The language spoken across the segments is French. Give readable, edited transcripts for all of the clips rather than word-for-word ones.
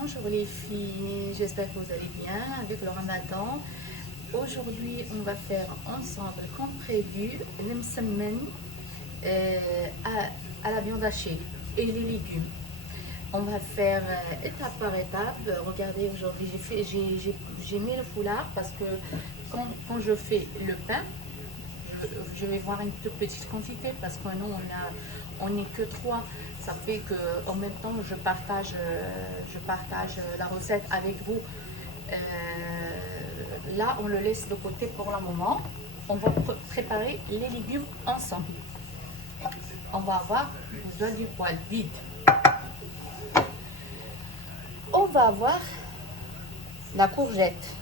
Bonjour les filles, j'espère que vous allez bien avec le ramadan. Aujourd'hui, on va faire ensemble, comme prévu, le msemen à la viande hachée et les légumes. On va faire étape par étape. Regardez, aujourd'hui, j'ai mis le foulard parce que quand je fais le pain, je vais voir une toute petite quantité parce que nous, on n'est que trois. Ça fait que en même temps, je partage la recette avec vous. Euh, Là, on le laisse de côté pour le moment. On va préparer les légumes ensemble. On va avoir besoin du poêle vide. On va avoir la courgette.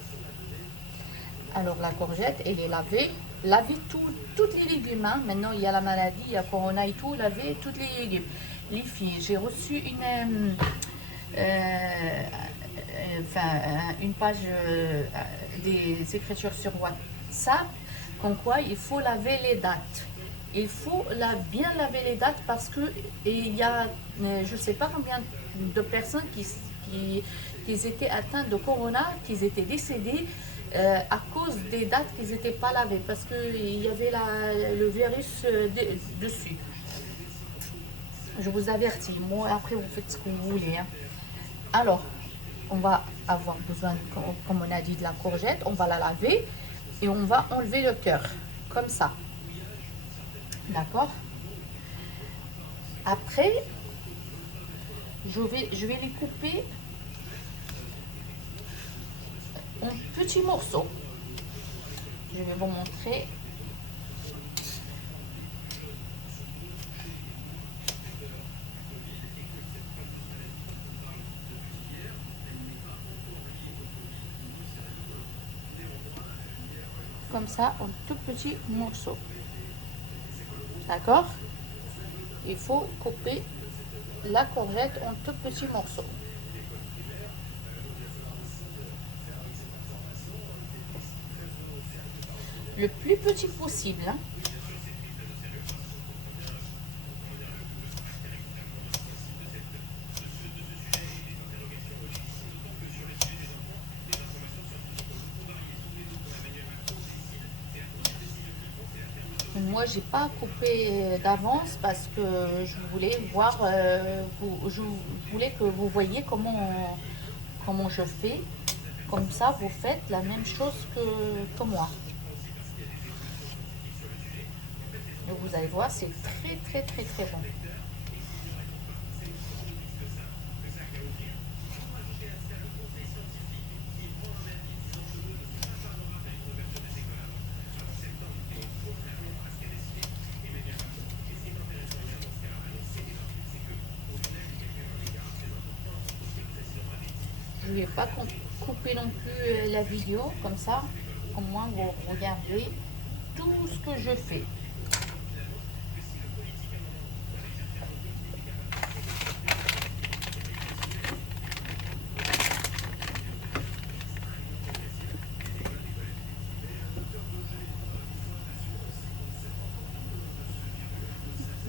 Alors la courgette, elle est lavée. Laver toutes les légumes. Hein. Maintenant, il y a la maladie, il y a Corona et tout. Laver toutes les légumes. Les filles, j'ai reçu une page des écritures sur WhatsApp, comme quoi il faut laver les dates. Il faut bien laver les dates parce que il y a, je ne sais pas combien de personnes qui étaient atteintes de Corona, qui étaient décédées à cause des dates qui n'étaient pas lavées parce qu'il y avait le virus dessus. Je vous avertis, moi après vous faites ce que vous voulez. Hein. Alors, on va avoir besoin, comme on a dit, de la courgette, on va la laver et on va enlever le cœur, comme ça. D'accord? Après, je vais les couper en petits morceaux. Je vais vous montrer. Comme ça, en tout petits morceaux. D'accord? Il faut couper la courgette en tout petits morceaux. Le plus petit possible. Hein. Moi, j'ai pas coupé d'avance parce que je voulais voir, je voulais que vous voyiez comment je fais. Comme ça, vous faites la même chose que moi. Et vous allez voir, c'est très très très très bon. Je ne vais pas couper non plus la vidéo, comme ça, au moins vous regardez tout ce que je fais.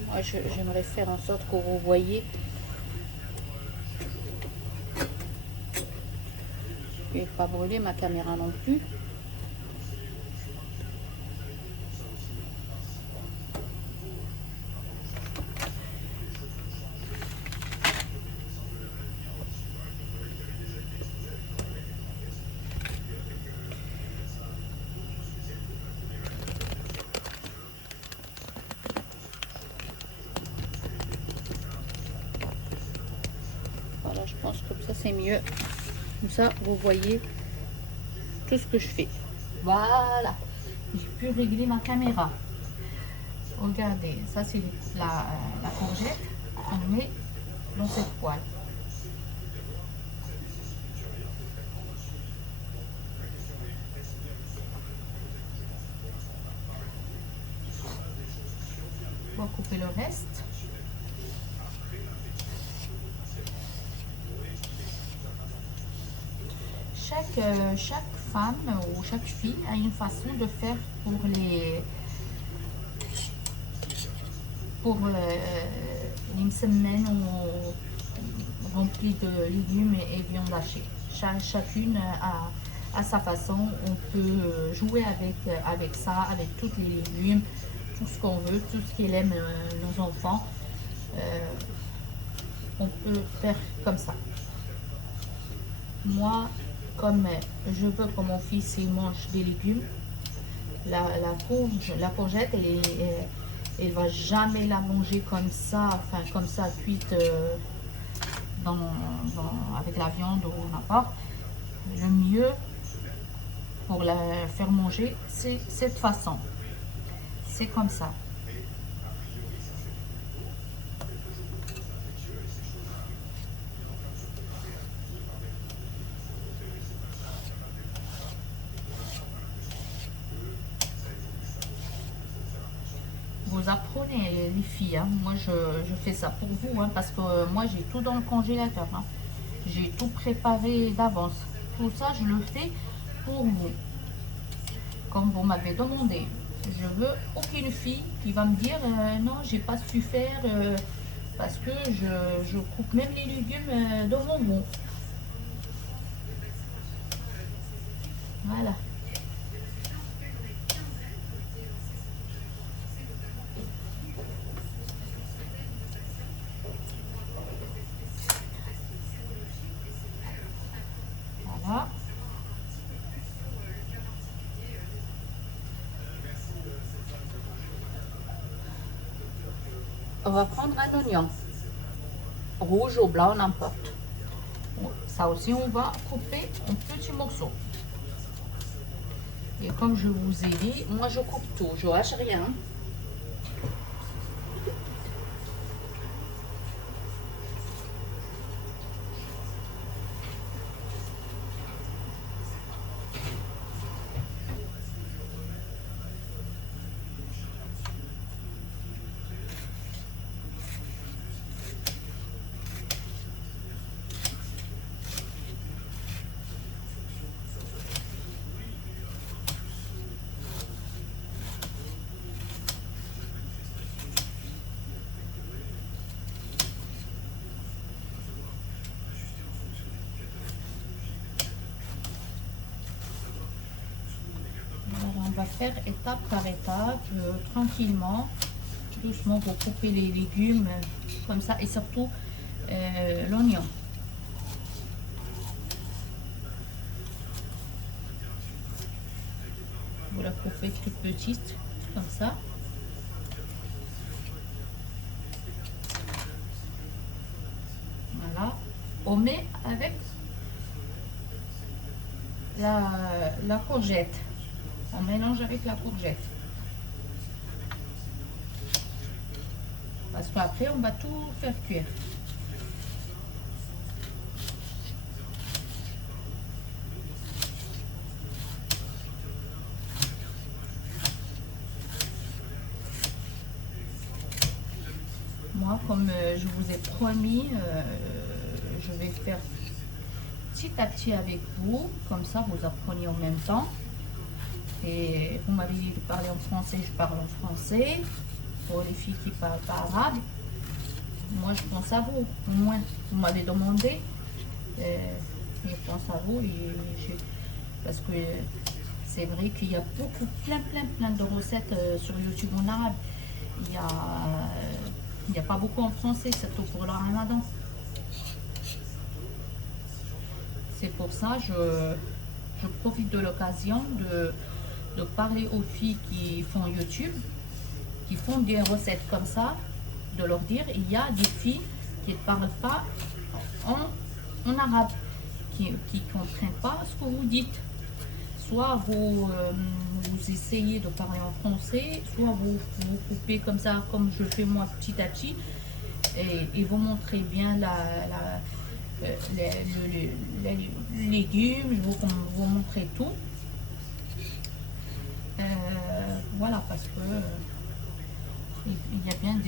Moi, j'aimerais faire en sorte que vous voyez. Je ne vais pas brûler ma caméra non plus. Voilà, je pense que ça c'est mieux. Comme ça, vous voyez tout ce que je fais. Voilà. J'ai pu régler ma caméra. Regardez, ça c'est la courgette qu'on met dans cette poêle. On va couper le reste. Chaque femme ou chaque fille a une façon de faire pour les msemen ou et de légumes et viande hachée. Chacune à sa façon. On peut jouer avec ça, avec tous les légumes, tout ce qu'on veut, tout ce qu'il aime nos enfants. On peut faire comme ça. Moi, comme je veux que mon fils il mange des légumes, la courgette, elle va jamais la manger comme ça, enfin comme ça cuite avec la viande ou n'importe. Le mieux pour la faire manger, c'est cette façon. C'est comme ça. Vous apprenez les filles, hein. Moi je fais ça pour vous, hein, parce que moi j'ai tout dans le congélateur, hein. J'ai tout préparé d'avance. Tout ça je le fais pour vous, comme vous m'avez demandé. Je veux aucune fille qui va me dire non, j'ai pas su faire parce que je coupe même les légumes dans mon goût. Voilà. Voilà. On va prendre un oignon, rouge ou blanc, n'importe. Ça aussi, on va couper en petits morceaux. Et comme je vous ai dit, moi je coupe tout, je hache rien. On va faire étape par étape, tranquillement, doucement pour couper les légumes comme ça et surtout l'oignon. Vous la coupez toute petite comme ça. Voilà. On met avec la courgette. On mélange avec la courgette. Parce qu'après, on va tout faire cuire. Moi, comme je vous ai promis, je vais faire petit à petit avec vous. Comme ça, vous apprenez en même temps. Et vous m'avez dit de parler en français, je parle en français. Pour les filles qui ne parlent pas arabe, moi je pense à vous. Au moins, vous m'avez demandé. Je pense à vous. Parce que c'est vrai qu'il y a plein de recettes sur YouTube en arabe. Il n'y a pas beaucoup en français, surtout pour le ramadan. C'est pour ça que je profite de l'occasion de parler aux filles qui font YouTube, qui font des recettes comme ça, de leur dire il y a des filles qui ne parlent pas en arabe, qui ne comprennent pas ce que vous dites. Soit vous essayez de parler en français, soit vous coupez comme ça, comme je fais moi petit à petit, et vous montrez bien les légumes, vous montrez tout. Voilà, parce que il y a bien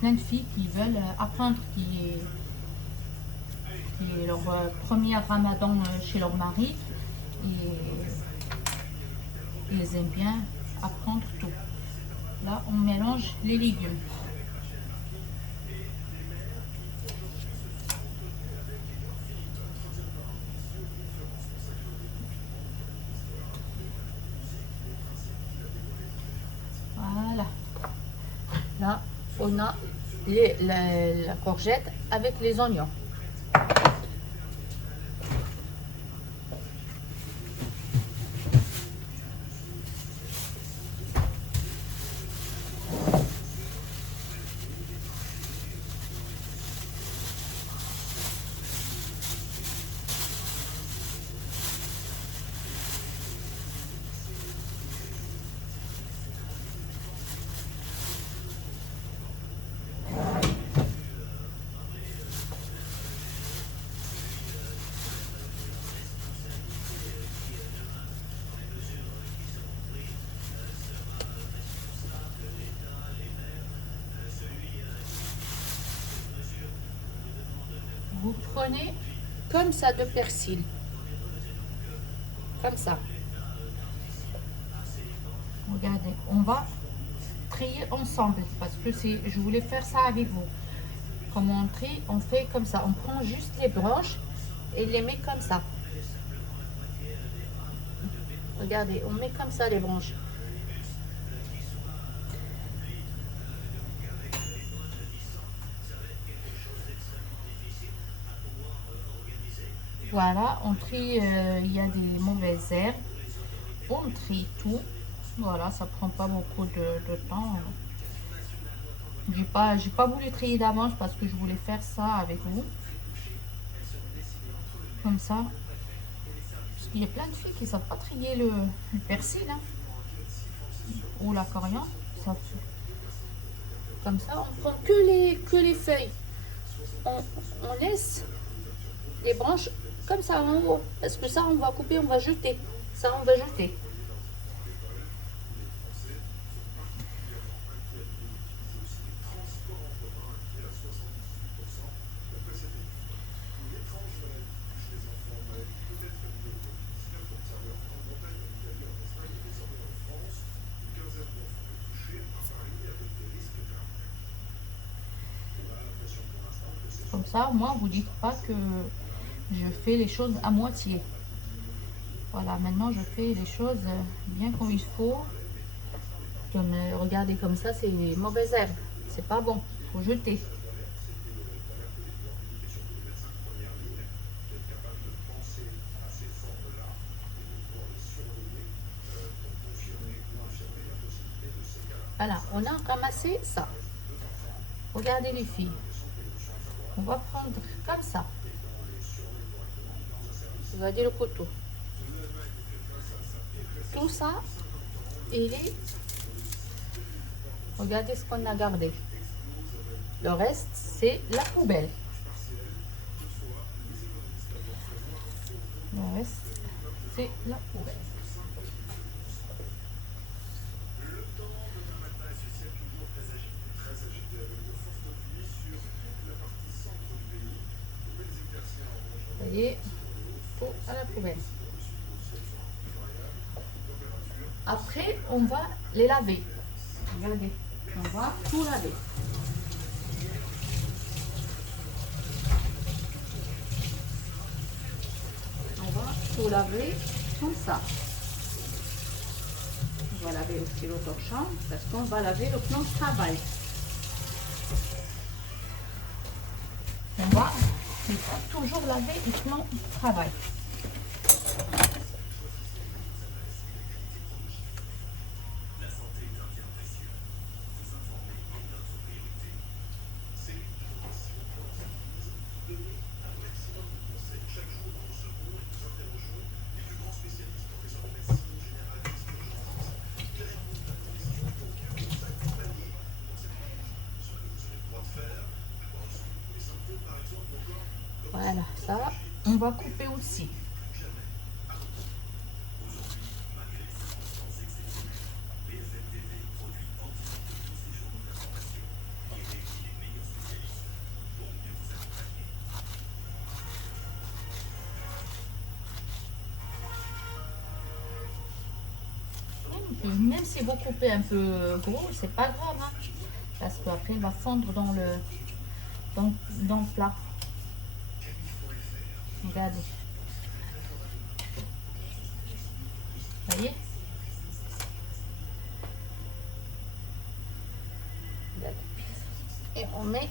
plein de filles qui veulent apprendre, qui est leur premier ramadan chez leur mari, et ils aiment bien apprendre tout. Là, on mélange les légumes. on a la courgette avec les oignons. Vous prenez comme ça de persil, comme ça. Regardez, on va trier ensemble parce que je voulais faire ça avec vous. Comme on trie, on fait comme ça. On prend juste les branches et les met comme ça. Regardez, on met comme ça les branches. Voilà, on trie, il y a des mauvaises herbes. On trie tout. Voilà, ça prend pas beaucoup de temps. J'ai pas voulu trier d'avance parce que je voulais faire ça avec vous. Comme ça. Parce qu'il y a plein de filles qui ne savent pas trier le persil. Hein, ou la coriandre. Comme ça, on prend que les feuilles. On laisse les branches comme ça en haut. Parce que ça, on va couper, on va jeter. Ça, on va jeter. Comme ça, moi, vous dites pas que je fais les choses à moitié. Voilà, maintenant je fais les choses bien comme il faut. Comme, regardez comme ça, c'est les mauvaises herbes. C'est pas bon, faut jeter. Voilà, on a ramassé ça. Regardez les filles. On va prendre comme ça. Regardez le couteau. Tout ça, il est... Regardez ce qu'on a gardé. Le reste, c'est la poubelle. Le reste, c'est la poubelle. Vous voyez, tout à la poubelle. Après, on va les laver. Regardez, on va tout laver. On va tout laver comme ça. On va laver aussi le torchon parce qu'on va laver le plan de travail. Il faut toujours laver le plan de travail. Voilà, ça, on va couper aussi. Même si vous coupez un peu gros, c'est pas grave, hein, parce qu'après il va fondre dans le plat. Regardez. Vous voyez? Regardez. et on met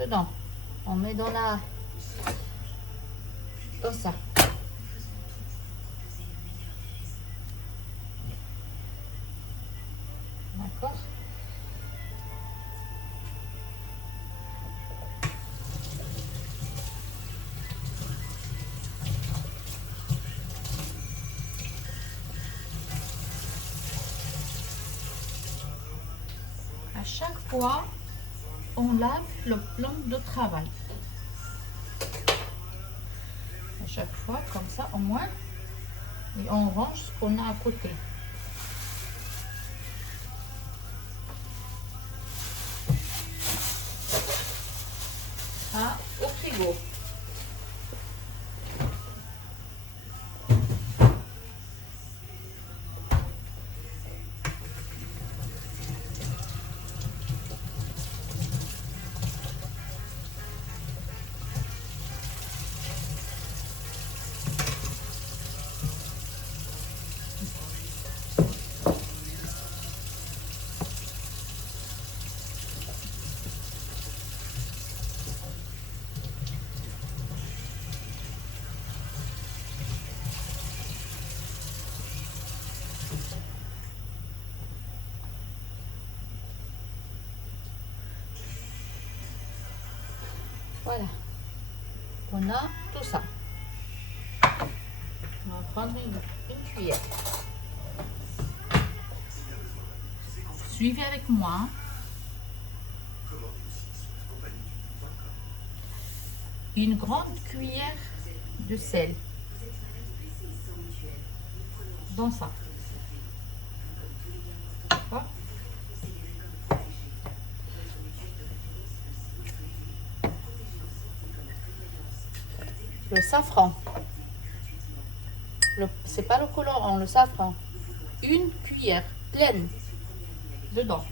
dedans. On met dans ça. D'accord. À chaque fois, on lave le plan de travail. À chaque fois, comme ça, au moins, et on range ce qu'on a à côté. Ah, au frigo. Voilà, on a tout ça. On va prendre une cuillère. Suivez avec moi. Une grande cuillère de sel dans ça. D'accord. Le safran. C'est pas le colorant, le safran. Une cuillère pleine dedans.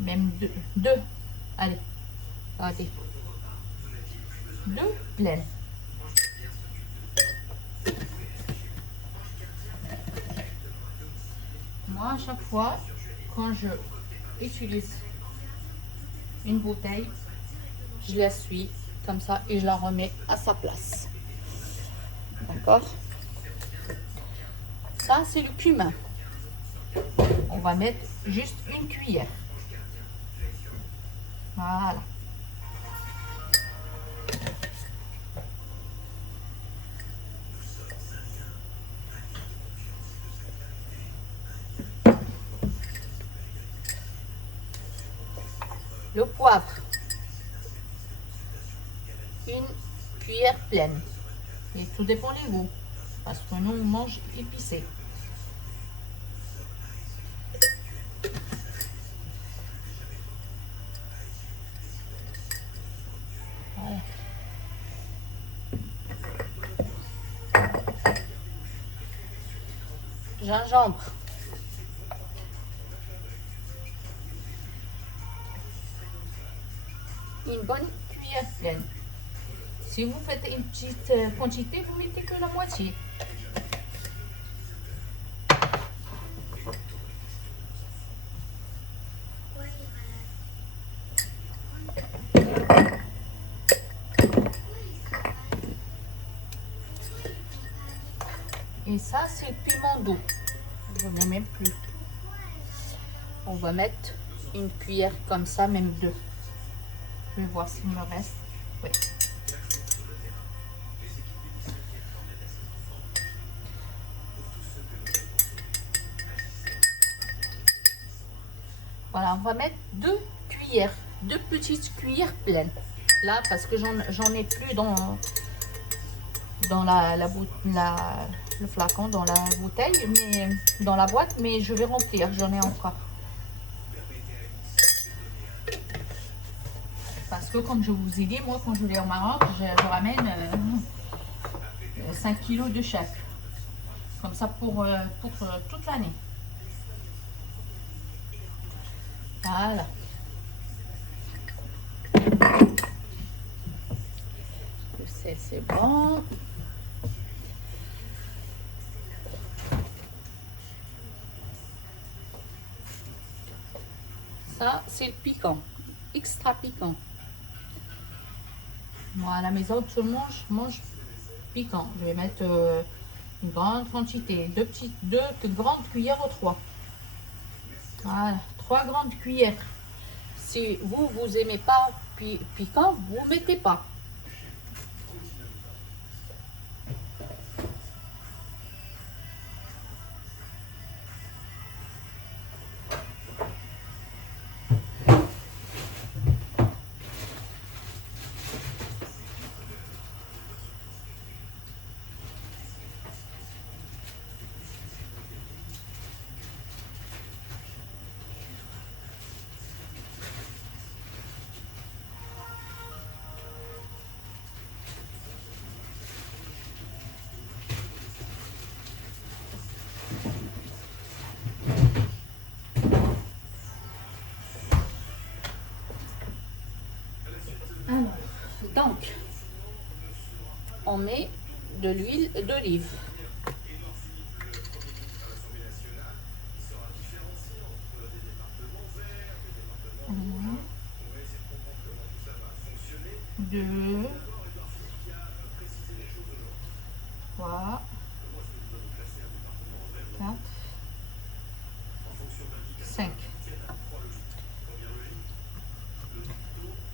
Même deux. Allez, regardez. Deux pleines. Moi, à chaque fois, quand je utilise une bouteille, je l'essuie comme ça et je la remets à sa place. D'accord? Ça, c'est le cumin. On va mettre juste une cuillère. Voilà. Le poivre. Une cuillère pleine. Et tout dépend des goûts. Parce que nous, on mange épicé. Voilà. Gingembre. Une bonne cuillère pleine. Si vous faites une petite quantité, vous mettez que la moitié. Et ça, c'est le piment doux. Je n'en ai même plus. On va mettre une cuillère comme ça, même deux. Je vais voir s'il me reste. Oui. Voilà, on va mettre deux cuillères, deux petites cuillères pleines. Là, parce que j'en ai plus dans le flacon, dans la bouteille, mais dans la boîte, mais je vais remplir, j'en ai encore. Parce que comme je vous ai dit, moi quand je vais au Maroc, je ramène 5 kilos de chaque. Comme ça pour toute l'année. Voilà. Le sel, c'est bon. c'est le piquant, extra piquant. Moi, à la maison, tout le monde mange piquant. Je vais mettre une grande quantité, deux grandes cuillères ou trois. Voilà, 3 grandes cuillères. Si vous aimez pas piquant, vous mettez pas. Alors, donc, on met de l'huile d'olive. Un, deux, trois, quatre, cinq.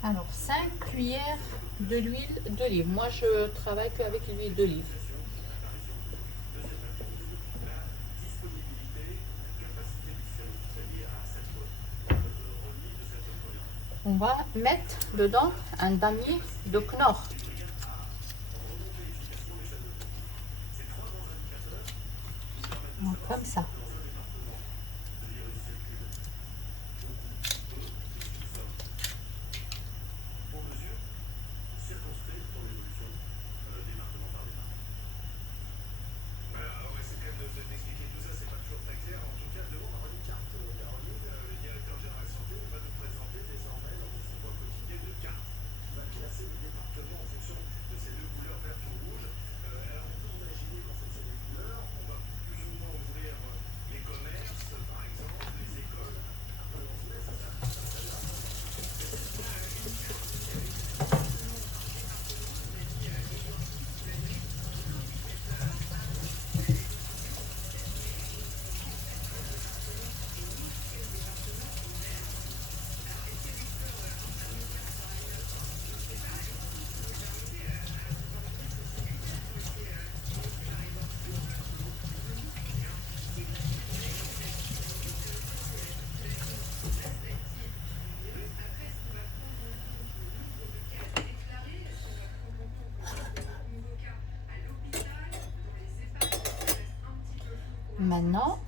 Alors, 5 cuillères de l'huile d'olive. Moi, je travaille qu'avec l'huile d'olive. On va mettre dedans un damier de Knorr. Donc, comme ça. Maintenant,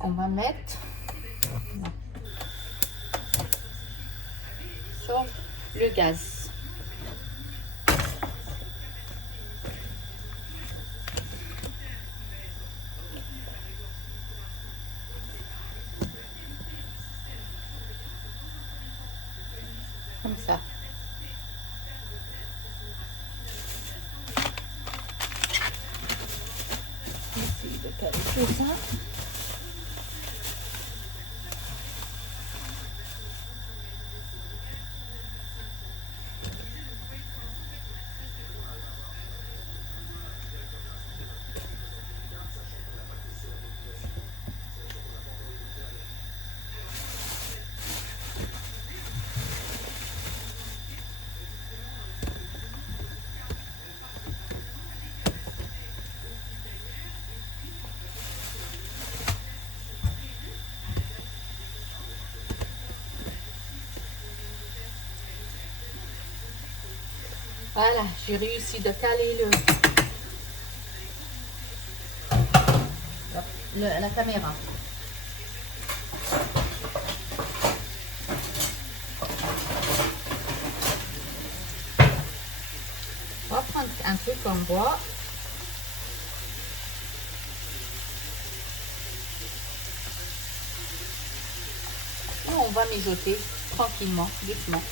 on va mettre sur le gaz. Comme ça. Essayer de caler tout ça. Voilà, j'ai réussi de caler la caméra. On va prendre un truc en bois. Et on va mijoter tranquillement, doucement.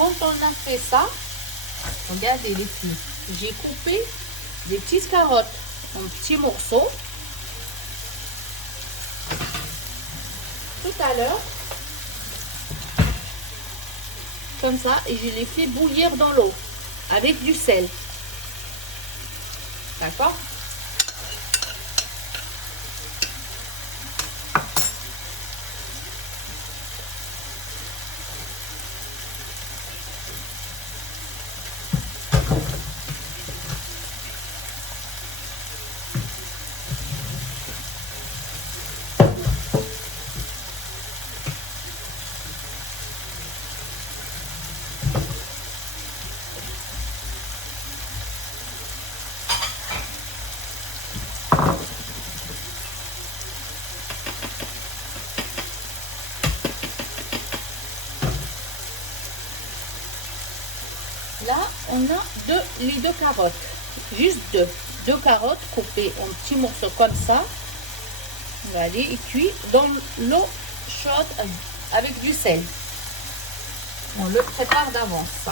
quand on a fait ça, regardez les filles, j'ai coupé des petites carottes en petits morceaux tout à l'heure, comme ça, et je les fais bouillir dans l'eau avec du sel. D'accord? Là, on a les deux carottes, juste deux carottes coupées en petits morceaux comme ça. Regardez, et cuit dans l'eau chaude avec du sel. On le prépare d'avance.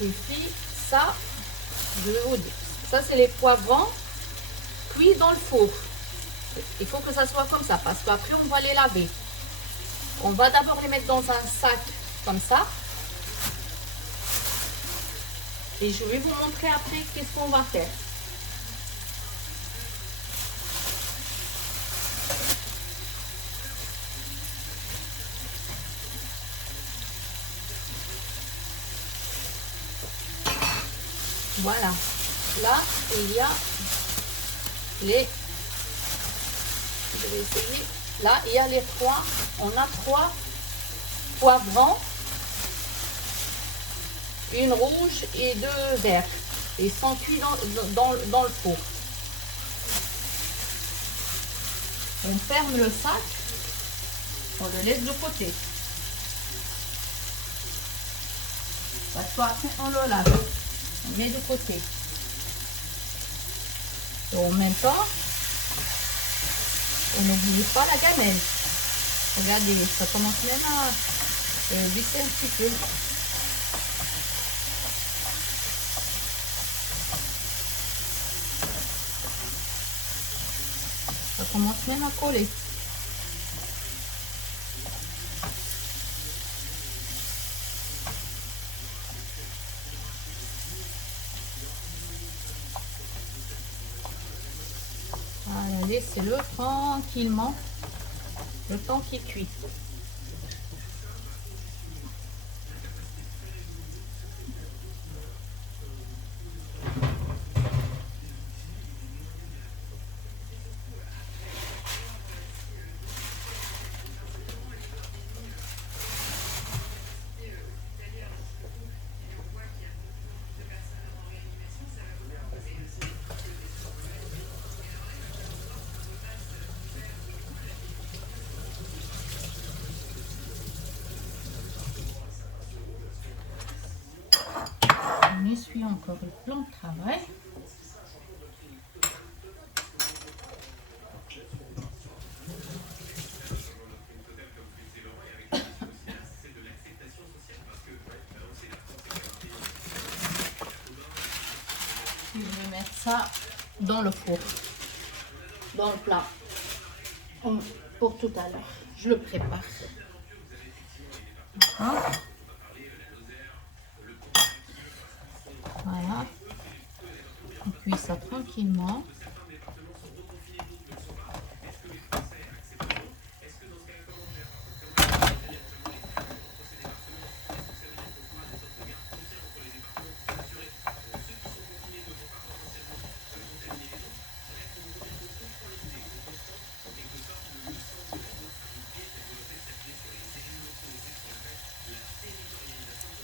Et puis ça, je vais vous dire, ça c'est les poivrons cuits dans le four. Il faut que ça soit comme ça parce qu'après on va les laver. On va d'abord les mettre dans un sac comme ça. Et je vais vous montrer après qu'est-ce qu'on va faire. Voilà. Là, il y a les... Je vais essayer. Là, il y a les trois. On a 3 poivrons. Une rouge et 2 verts. Ils sont cuits dans le four. On ferme le sac. On le laisse de côté. Parce qu'après, on le lave. On met de côté. Et en même temps, on n'oublie pas la gamelle. Regardez, ça commence même à baisser un petit peu. Ça commence même à coller. Voilà, laissez-le tranquillement le temps qu'il cuit. On essuie encore le plan de travail. ça dans le four, dans le plat, pour tout à l'heure. Je le prépare. Voilà. On cuit ça tranquillement.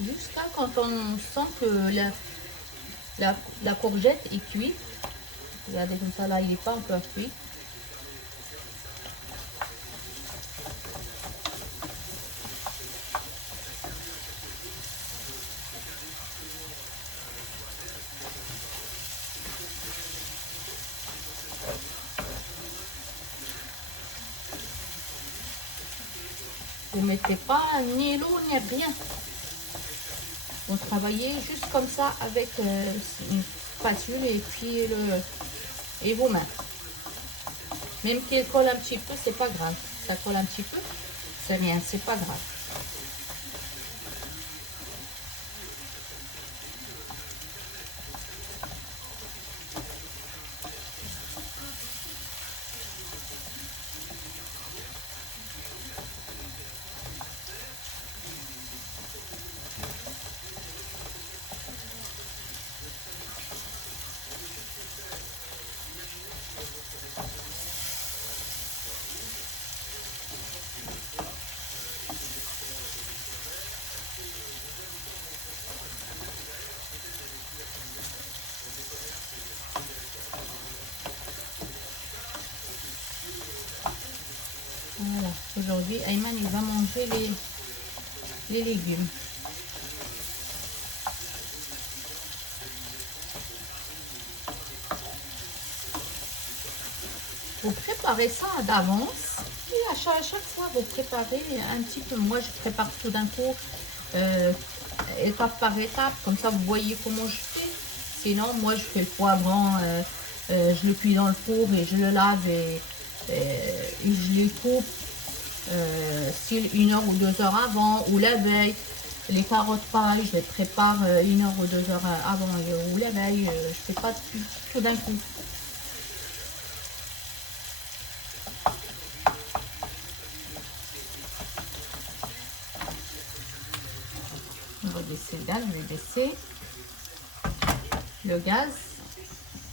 Jusqu'à quand on sent que la courgette est cuite. Regardez comme ça, là, il n'est pas encore cuit. Vous ne mettez pas ni l'eau ni rien. Vous travaillez juste comme ça avec une spatule et puis et vos mains. Même qu'il colle un petit peu, c'est pas grave. Ça colle un petit peu, c'est rien, c'est pas grave. Voilà, aujourd'hui, Ayman, il va manger les légumes. Vous préparez ça d'avance et à chaque fois, vous préparez un petit peu. Moi, je prépare tout d'un coup, étape par étape, comme ça, vous voyez comment je fais. Sinon, moi, je fais le poivron, je le cuis dans le four et je le lave et je les coupe. Style 1 heure ou 2 heures avant ou la veille. Les carottes pareil, je les prépare 1 heure ou 2 heures avant ou la veille. Je fais pas tout d'un coup. On va baisser le gaz, je vais baisser le gaz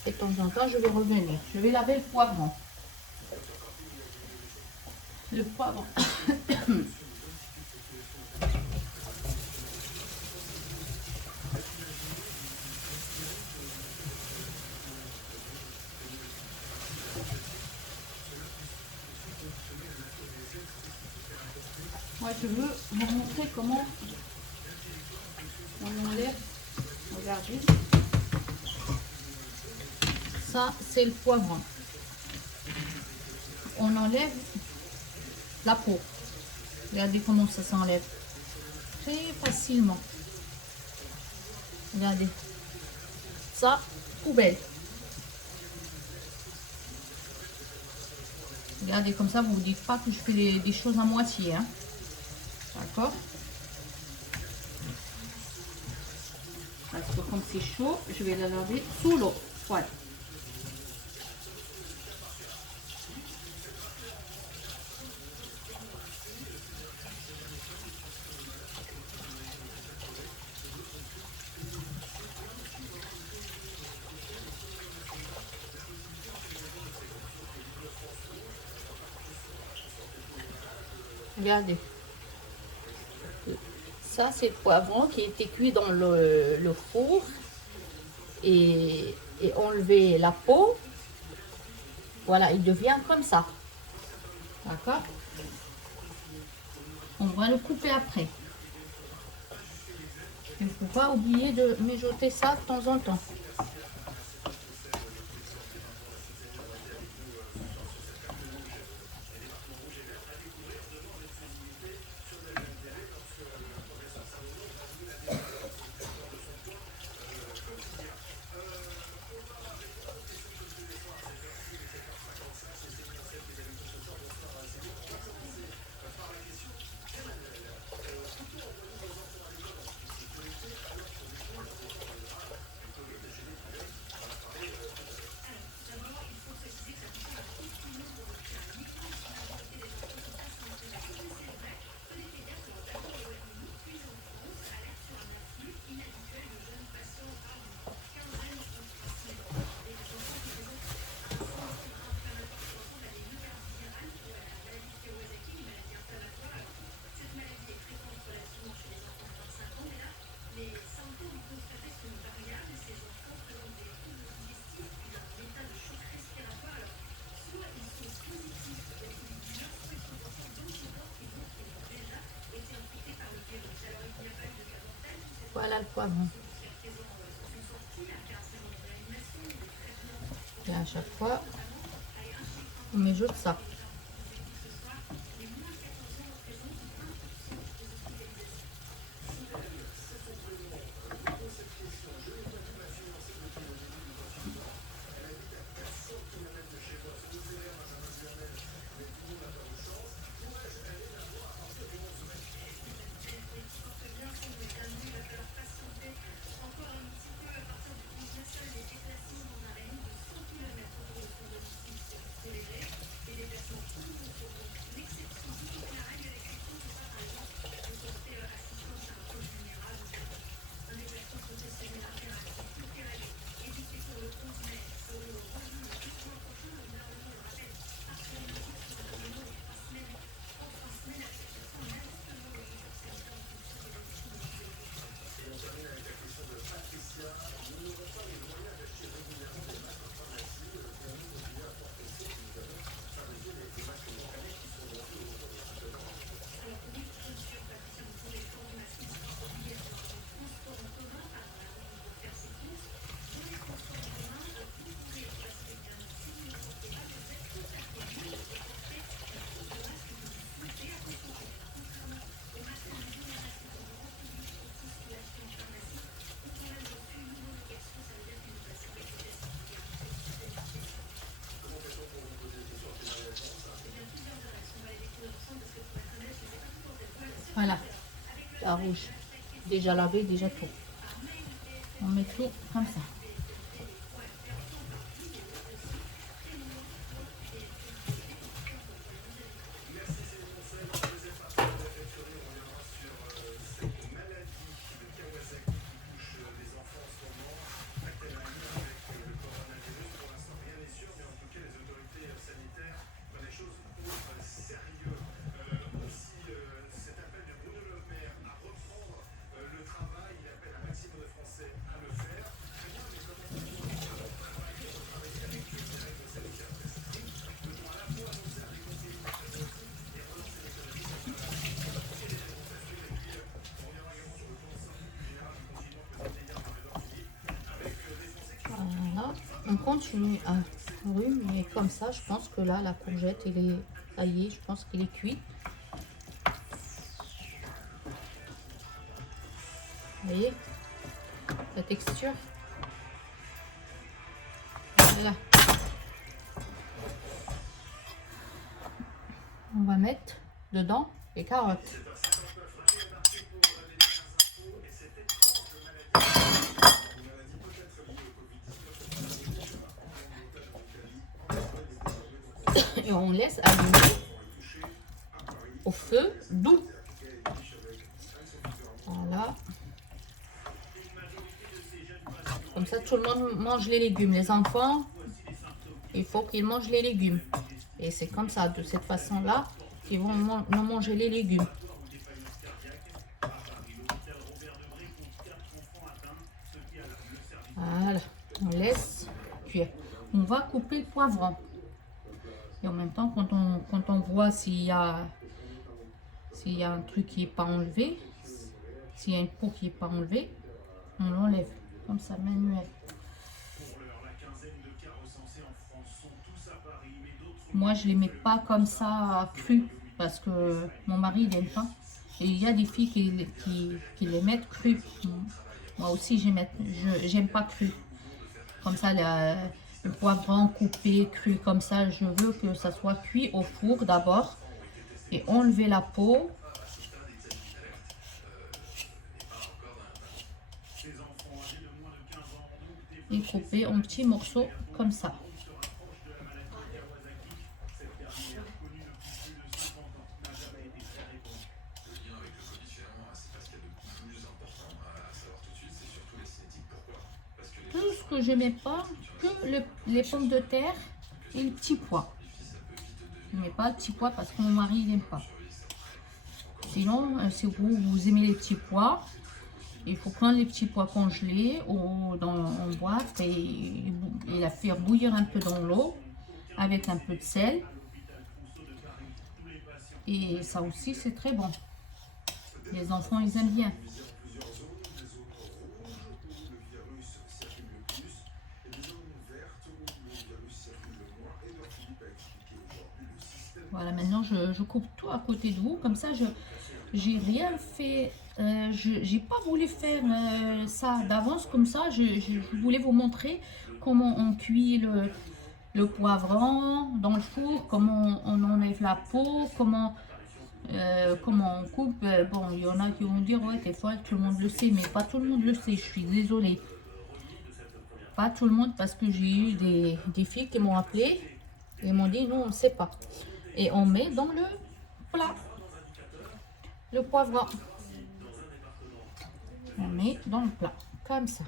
et de temps en temps je vais revenir. Je vais laver le poivron. Le poivron. Moi, je veux vous montrer comment on enlève. Regardez. Ça, c'est le poivron. On enlève la peau. Regardez comment ça s'enlève. Très facilement. Regardez. Ça, poubelle. Regardez, comme ça, vous ne dites pas que je fais des choses à moitié. Hein. D'accord? Parce que comme c'est chaud, je vais la laver sous l'eau. Voilà. Regardez. Ça, c'est le poivron qui a été cuit dans le four et enlever la peau. Voilà, il devient comme ça. D'accord? On va le couper après. Il ne faut pas oublier de mijoter ça de temps en temps. Voilà le poivron. Et à chaque fois, on met juste ça. Voilà, la rouge. Déjà lavé, déjà tout. On met tout comme ça. Voilà, on continue à mais comme ça, je pense que là, la courgette, elle est taillée, je pense qu'elle est cuite. Vous voyez la texture? Voilà. On va mettre dedans les carottes. Et on laisse allumer au feu doux. Voilà. Comme ça, tout le monde mange les légumes. Les enfants, il faut qu'ils mangent les légumes. Et c'est comme ça, de cette façon-là, qu'ils vont manger les légumes. Voilà, on laisse cuire. On va couper le poivron. Et en même temps, quand on voit s'il y a un truc qui n'est pas enlevé, s'il y a une peau qui n'est pas enlevée, on l'enlève comme ça, manuel. Moi, je les mets pas comme ça cru parce que mon mari il n'aime pas. Et il y a des filles qui les mettent cru. Moi aussi, j'aime pas cru. Comme ça, le poivron coupé, cru comme ça, je veux que ça soit cuit au four d'abord et enlever la peau. Et couper en petits morceaux comme ça. Tout ce que je mets pas, que les pommes de terre et le petit pois. Je ne mets pas le petit pois parce que mon mari n'aime pas. Sinon, si vous aimez les petits pois, il faut prendre les petits pois congelés en boîte et la faire bouillir un peu dans l'eau avec un peu de sel. Et ça aussi, c'est très bon. Les enfants, ils aiment bien. Voilà, maintenant je coupe tout à côté de vous. Comme ça, j'ai rien fait. J'ai pas voulu faire ça d'avance comme ça. Je voulais vous montrer comment on cuit le poivron dans le four, comment on enlève la peau, comment on coupe. Bon, il y en a qui vont dire ouais, t'es folle, tout le monde le sait, mais pas tout le monde le sait. Je suis désolée. Pas tout le monde, parce que j'ai eu des filles qui m'ont appelé et m'ont dit non, on ne sait pas. Et on met dans le plat le poivron. On met dans le plat, comme ça.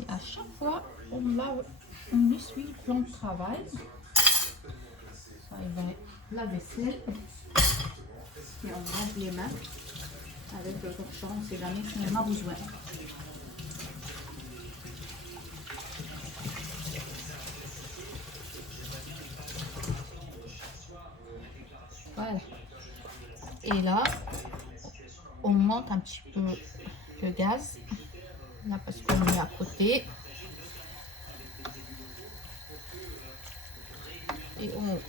Et à chaque fois, on lave, on essuie le plan de travail. Ça, il va la vaisselle. Et on lave les mains avec le torchon, on ne sait jamais si on en a besoin. Voilà. Et là, on monte un petit peu le gaz. Là, parce qu'on est à côté. Et on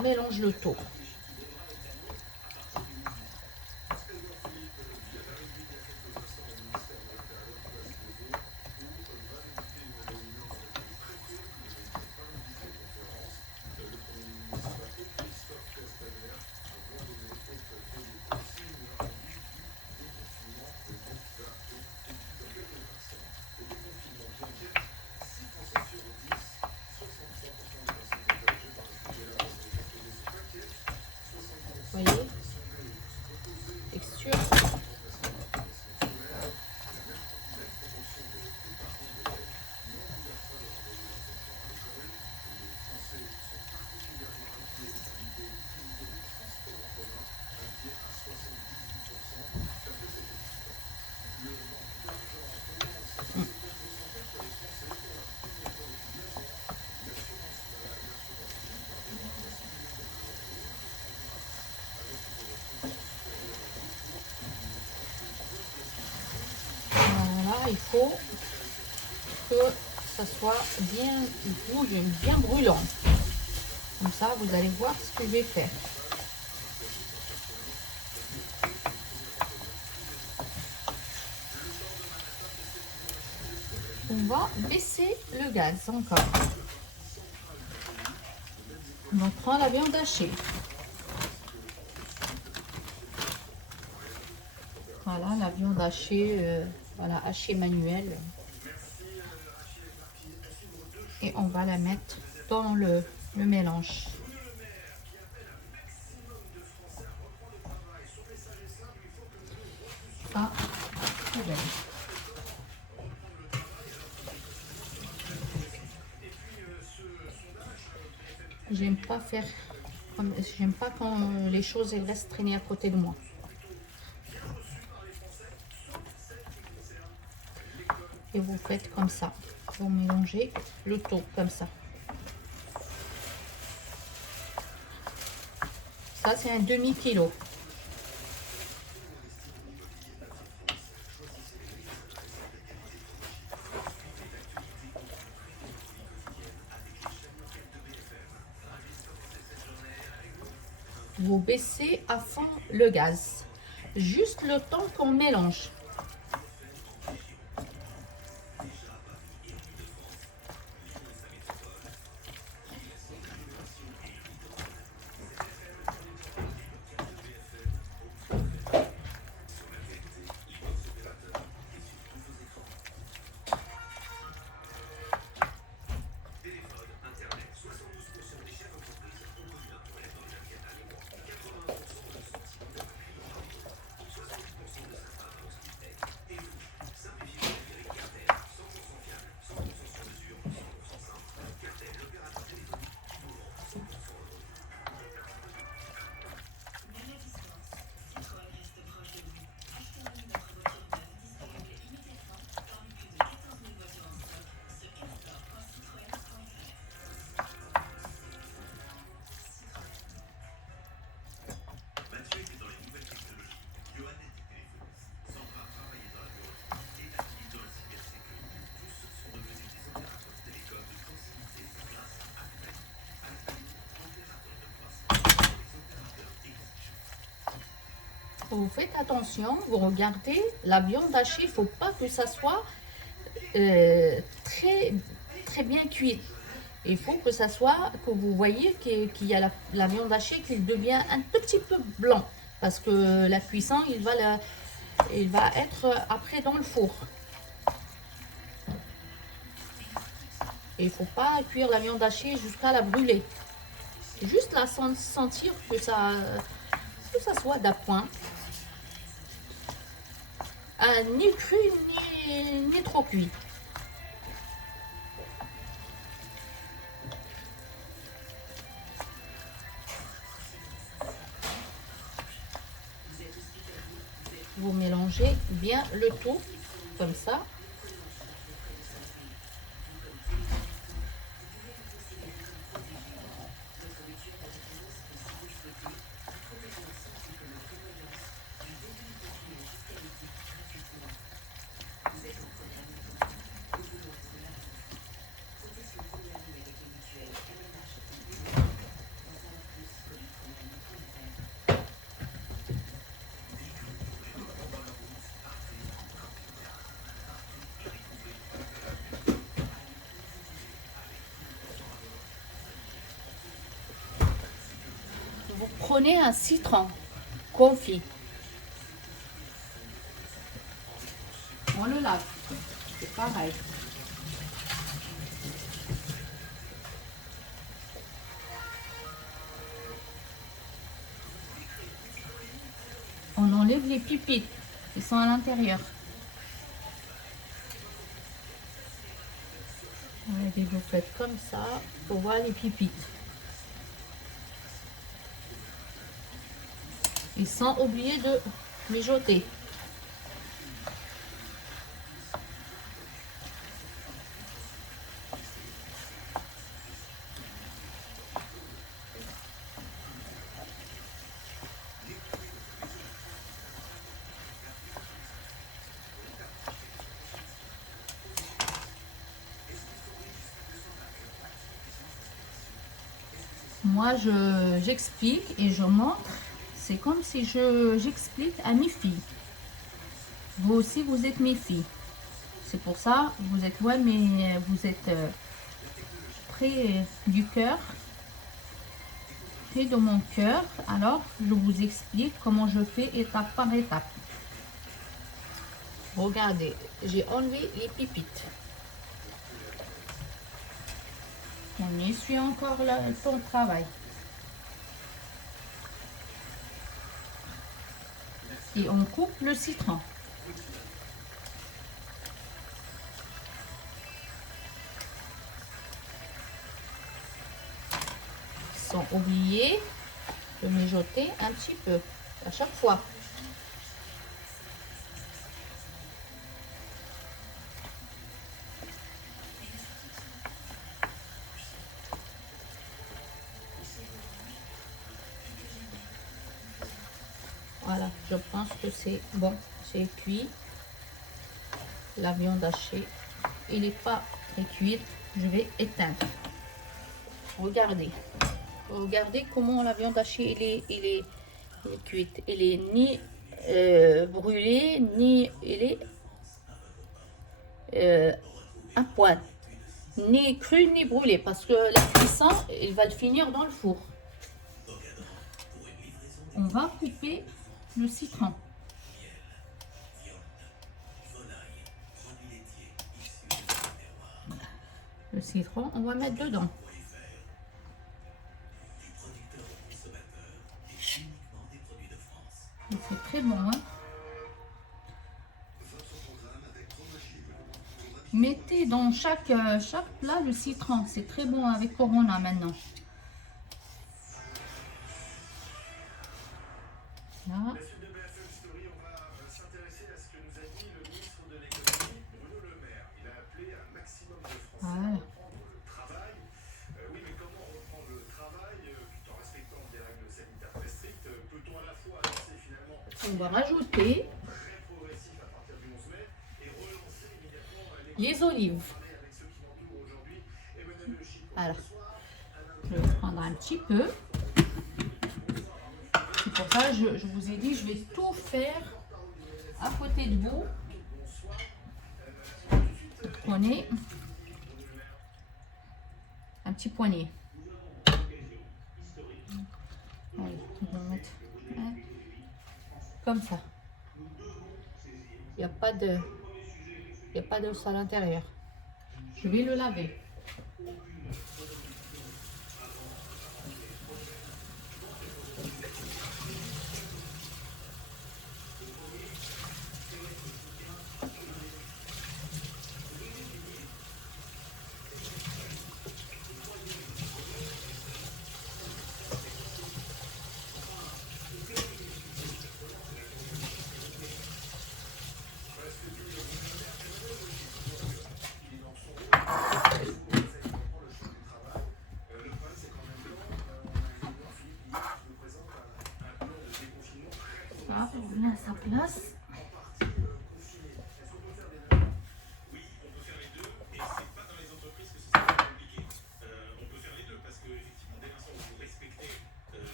mélange le tout. Voyez, texture. Voilà, il faut que ça soit bien rouge, bien brûlant. Comme ça, vous allez voir ce que je vais faire. On va baisser le gaz encore. On prend la viande hachée. Voilà, la viande hachée, voilà, hachée manuelle. Et on va la mettre dans le mélange. Ça, c'est bien. J'aime pas faire comme, j'aime pas quand les choses elles restent traîner à côté de moi. Et vous faites comme ça. Vous mélangez le tout comme ça. Ça c'est un demi-kilo. Vous baissez à fond le gaz, juste le temps qu'on mélange. vous faites attention, vous regardez la viande hachée, il ne faut pas que ça soit très, très bien cuite. Il faut que ça soit, que vous voyez qu'il y a la viande hachée qui devient un tout petit peu blanc. Parce que la cuisson, il va être après dans le four. Et il ne faut pas cuire la viande hachée jusqu'à la brûler. Juste la sentir que ça soit d'appoint. Ni cru, ni trop cuit. Vous mélangez bien le tout, comme ça. Vous prenez un citron confit. On le lave. C'est pareil. On enlève les pipites qui sont à l'intérieur. Et vous faites comme ça pour voir les pipites. Et sans oublier de mijoter. Moi, j'explique et je montre. C'est comme si j'explique à mes filles. Vous aussi, vous êtes mes filles. C'est pour ça, vous êtes loin, mais vous êtes près du cœur, près de mon cœur. Alors, je vous explique comment je fais étape par étape. Regardez, j'ai enlevé les pipites. On essuie encore ton travail. Et on coupe le citron. Sans oublier de mijoter un petit peu à chaque fois. Voilà, je pense que c'est bon, c'est cuit. La viande hachée, il n'est pas très cuite. Je vais éteindre. Regardez. Regardez comment la viande hachée, il est cuite. Elle est ni brûlée, ni elle est à point. Ni crue, ni brûlée. Parce que la cuisson, il va le finir dans le four. On va couper le citron. Le citron, on va mettre dedans. C'est très bon, hein? Mettez dans chaque plat le citron. C'est très bon avec Corona maintenant. Là. Voilà. On va rajouter les olives. Voilà. Je vais prendre un petit peu. Pour ça, je vous ai dit, je vais tout faire à côté de vous. Vous prenez un petit poignet. Allez, on va mettre comme ça. Il n'y a pas d'os à l'intérieur. Je vais le laver. Voilà, on remet à sa place.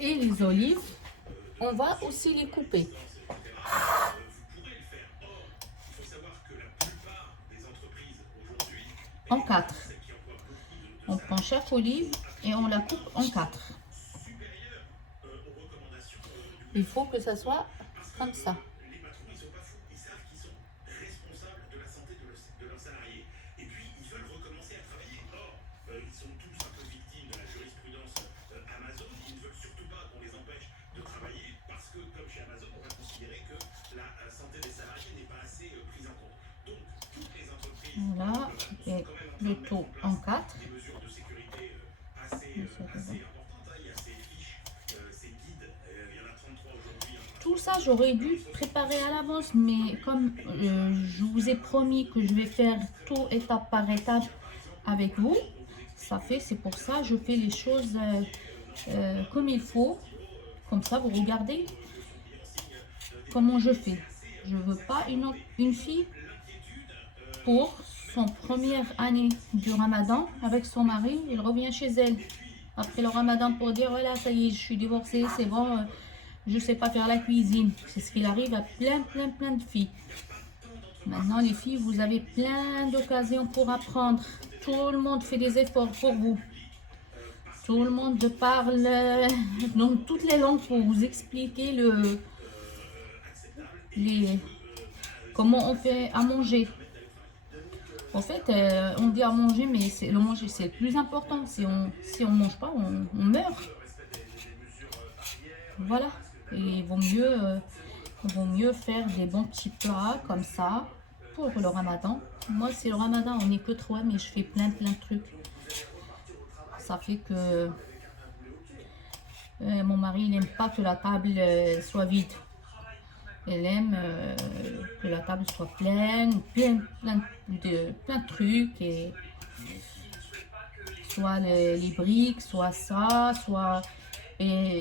Et les olives, on va aussi les couper en 4. On prend chaque olive et on la coupe en 4. Il faut que ça soit comme ça. Voilà, et le tout en 4. Tout ça, j'aurais dû préparer à l'avance, mais comme je vous ai promis que je vais faire tout étape par étape avec vous, c'est pour ça je fais les choses comme il faut. Comme ça, vous regardez comment je fais. Je veux pas une fille pour son première année du Ramadan avec son mari, il revient chez elle après le Ramadan pour dire voilà, ça y est, je suis divorcée, c'est bon, je sais pas faire la cuisine. C'est ce qu'il arrive à plein de filles. Maintenant, les filles, vous avez plein d'occasions pour apprendre. Tout le monde fait des efforts pour vous. Tout le monde parle dans toutes les langues pour vous expliquer comment on fait à manger. En fait, on dit à manger, mais le manger, c'est le plus important. Si on mange pas, on meurt. Voilà. Et il vaut mieux faire des bons petits plats comme ça pour le Ramadan. Moi, c'est le Ramadan, on n'est que 3, mais je fais plein de trucs. Ça fait que mon mari, il n'aime pas que la table soit vide. Elle aime que la table soit pleine de trucs, et soit les briques, soit ça, soit... Et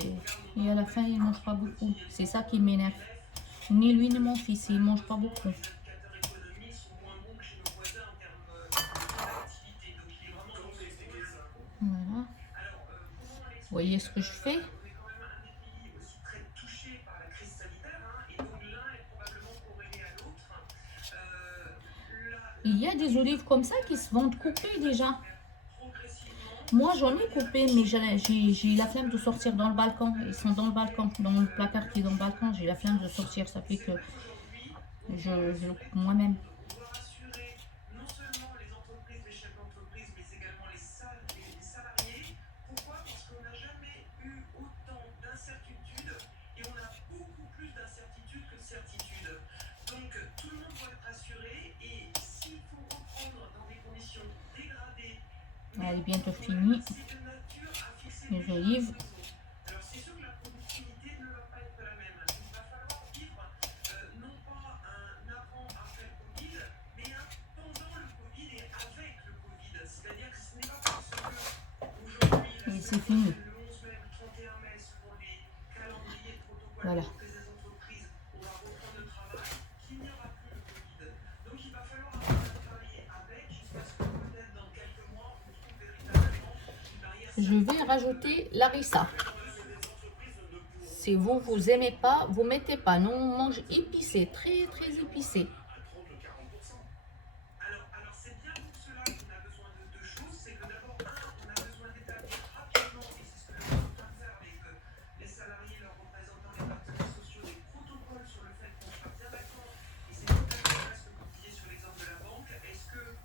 à la fin, il ne mange pas beaucoup. C'est ça qui m'énerve. Ni lui, ni mon fils, il ne mange pas beaucoup. Voilà. Vous voyez ce que je fais? Il y a des olives comme ça qui se vendent coupées déjà. Moi, j'en ai coupé, mais j'ai la flemme de sortir dans le balcon. Ils sont dans le balcon, dans le placard qui est dans le balcon. J'ai la flemme de sortir. Ça fait que je le coupe moi-même. Elle est bientôt finie. Les olives. Et c'est fini. Voilà. Je vais rajouter l'harissa. Si vous, vous aimez pas, vous mettez pas. Nous, on mange épicé, très, très épicé.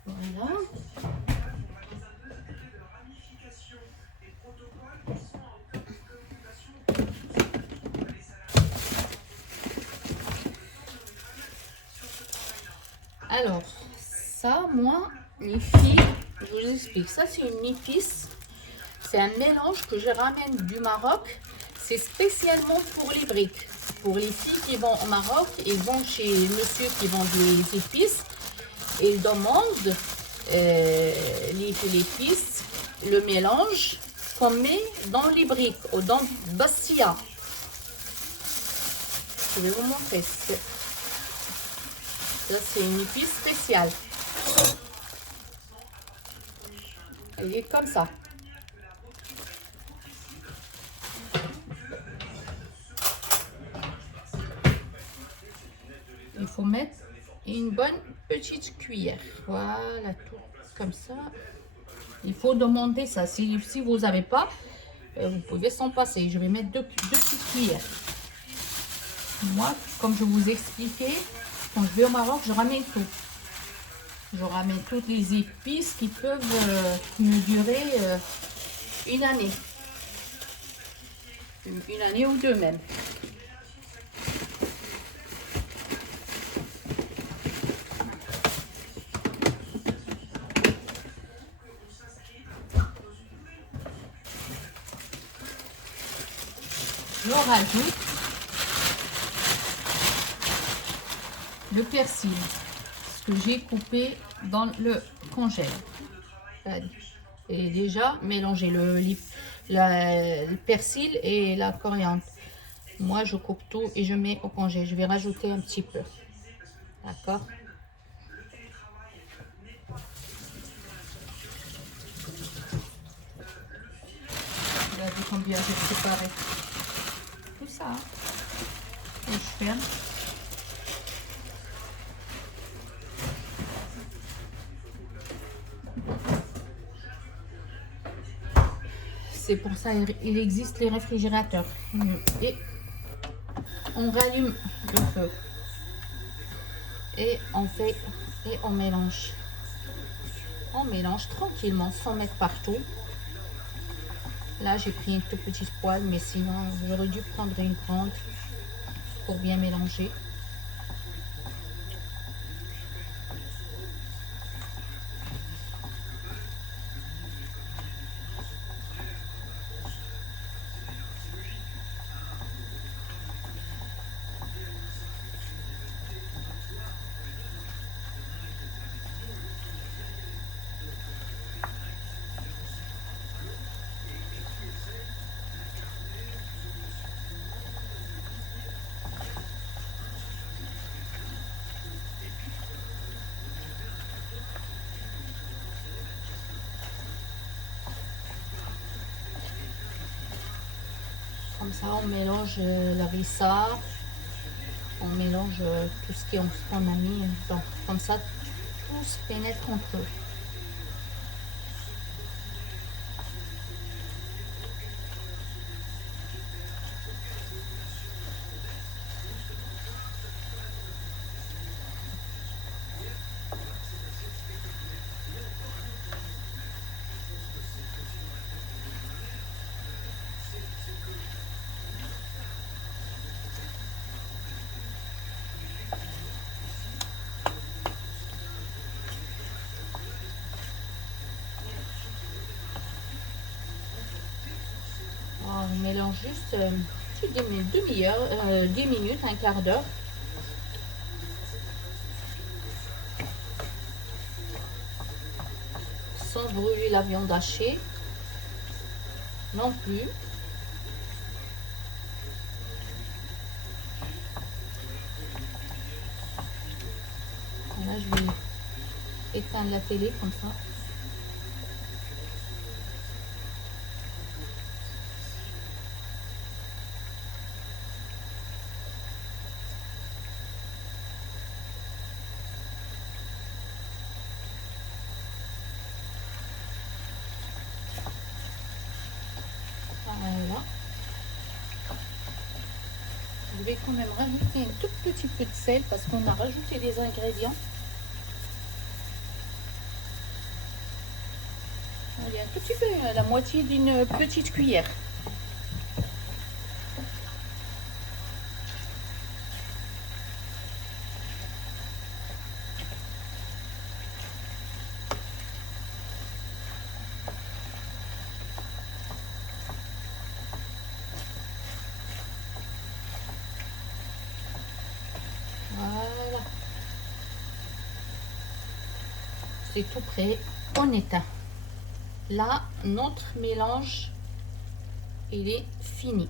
Voilà. Alors, ça, moi, les filles, je vous explique. Ça, c'est une épice. C'est un mélange que je ramène du Maroc. C'est spécialement pour les briques. Pour les filles qui vont au Maroc, ils vont chez monsieur qui vend des épices. Et ils demandent les épices, le mélange qu'on met dans les briques ou dans Bastia. Je vais vous montrer. Ça, c'est une épice spéciale. Elle est comme ça. Il faut mettre une bonne petite cuillère. Voilà, tout comme ça. Il faut demander ça. Si vous n'avez pas, vous pouvez s'en passer. Je vais mettre deux petites cuillères. Moi, comme je vous expliquais, quand je vais au Maroc, je ramène tout. Je ramène toutes les épices qui peuvent me durer une année. Une année ou deux même. Je rajoute le persil, ce que j'ai coupé dans le congèle. Et déjà mélangé le persil et la coriandre. Moi, je coupe tout et je mets au congèle. Je vais rajouter un petit peu. D'accord? Regardez combien j'ai préparé. Tout ça. Hein. Et je ferme. C'est pour ça il existe les réfrigérateurs. Et on rallume le feu. Et on fait et on mélange. On mélange tranquillement sans mettre partout. Là, j'ai pris une toute petite poêle, mais sinon, j'aurais dû prendre une grande pour bien mélanger. Comme ça, on mélange la harissa, on mélange tout ce qu'on a mis. Donc, comme ça, tout se pénètre entre eux. On mélange juste une demi-heure, 10 minutes, un quart d'heure. Sans brûler la viande hachée non plus. Là, je vais éteindre la télé comme ça. Je vais quand même rajouter un tout petit peu de sel parce qu'on a rajouté des ingrédients. Il y a un tout petit peu, la moitié d'une petite cuillère. Voilà. C'est tout prêt. On éteint. Là, notre mélange, il est fini.